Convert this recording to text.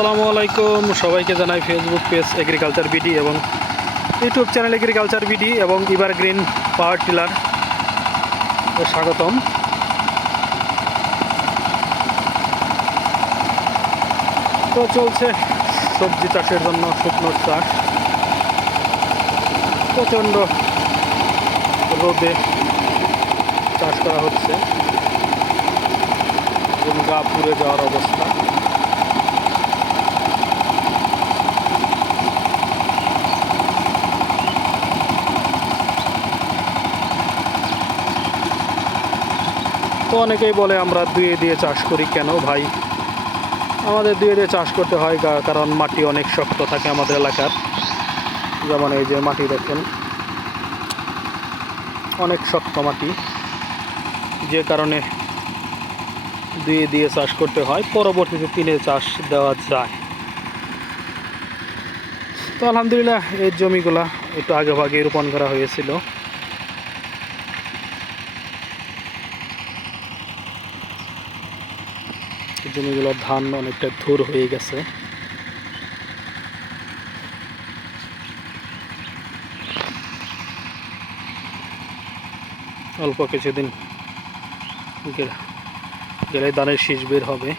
আসসালামু আলাইকুম। সবাইকে জানাই ফেসবুক পেজ এগ্রিকালচার বিডি এবং ইউটিউব চ্যানেল এগ্রিকালচার বিডি এবং ইভার গ্রিন পাওয়ার টিলার স্বাগতম। তো চলছে সবজি চাষের জন্য শুকনোর চাষ। প্রচণ্ড রোদে চাষ করা হচ্ছে। গা পুড়ে যাওয়ার অবস্থা। তো অনেকেই বলে আমরা দুয়ে দিয়ে চাষ করি কেন ভাই? আমাদের দুয়ে দিয়ে চাষ করতে হয় কারণ মাটি অনেক শক্ত থাকে আমাদের এলাকার। যেমন এই যে মাটি দেখেন, অনেক শক্ত মাটি। যে কারণে দুয়ে দিয়ে চাষ করতে হয়, পরবর্তীতে তিনে চাষ দেওয়া যায়। তো আলহামদুলিল্লাহ এই জমিগুলা একটু আগে ভাগে রোপণ করা হয়েছিল। জমিগুলোর ধান অনেকটা ধুর হয়ে গেছে। অল্প কিছুদিন গেলে ধানের শীষ বের হবে।